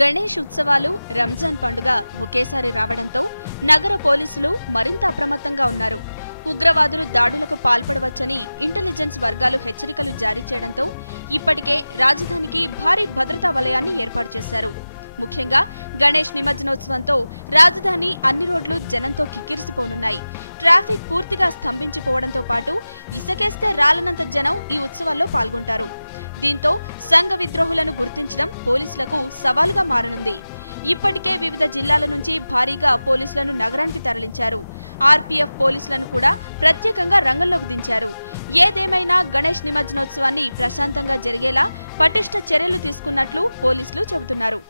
గణేష్ ఉత్సవాలు, రంజాన్ పండుగ ఒకేసారి రావడంతో నగర పోలీసులు మరింత అప్రమత్తంగా ఉన్నారు. ఉగ్రవాదులు దాడులకు పాల్పడవచ్చని ఇంటెలిజెన్స్ వర్గాలు హెచ్చరికలు జారీ చేయడంతో ఇప్పటికే రాజధానికి భారీ భద్రతా వలయాన్ని ఏర్పాటు చేశారు. ముఖ్యంగా గణేష్ నిమజ్జనోత్సవంతో రాజధాని అన్ని రోడ్లు జనంతో కిక్కిరిసిపోనున్నాయి. ట్రాఫిక్ పూర్తిగా స్తంభించిపోవడంతో పాటు ఇసుకేస్తే రాలనంత జనం ఈ ఉత్సవాల్లో పాల్గొంటారు. దీంతో సంఘ విద్రోహులను గుర్తించడం పోలీసులకు సవాలుగా మారనుంది. ఇప్పటికే వివిధ జిల్లాల నుంచి భారీగా పోలీసులను నగరానికి తరలించారు. ఆర్పీఎఫ్ పోలీసులను కూడా ప్రత్యేకంగా రంగంలోకి దించారు. ఏదేమైనా గణేష్ నిమజ్జనోత్సవాన్ని ప్రశాంతంగా జరిగేలా పటిష్ట చర్యలు తీసుకున్నట్లు పోలీసులు చెబుతున్నారు.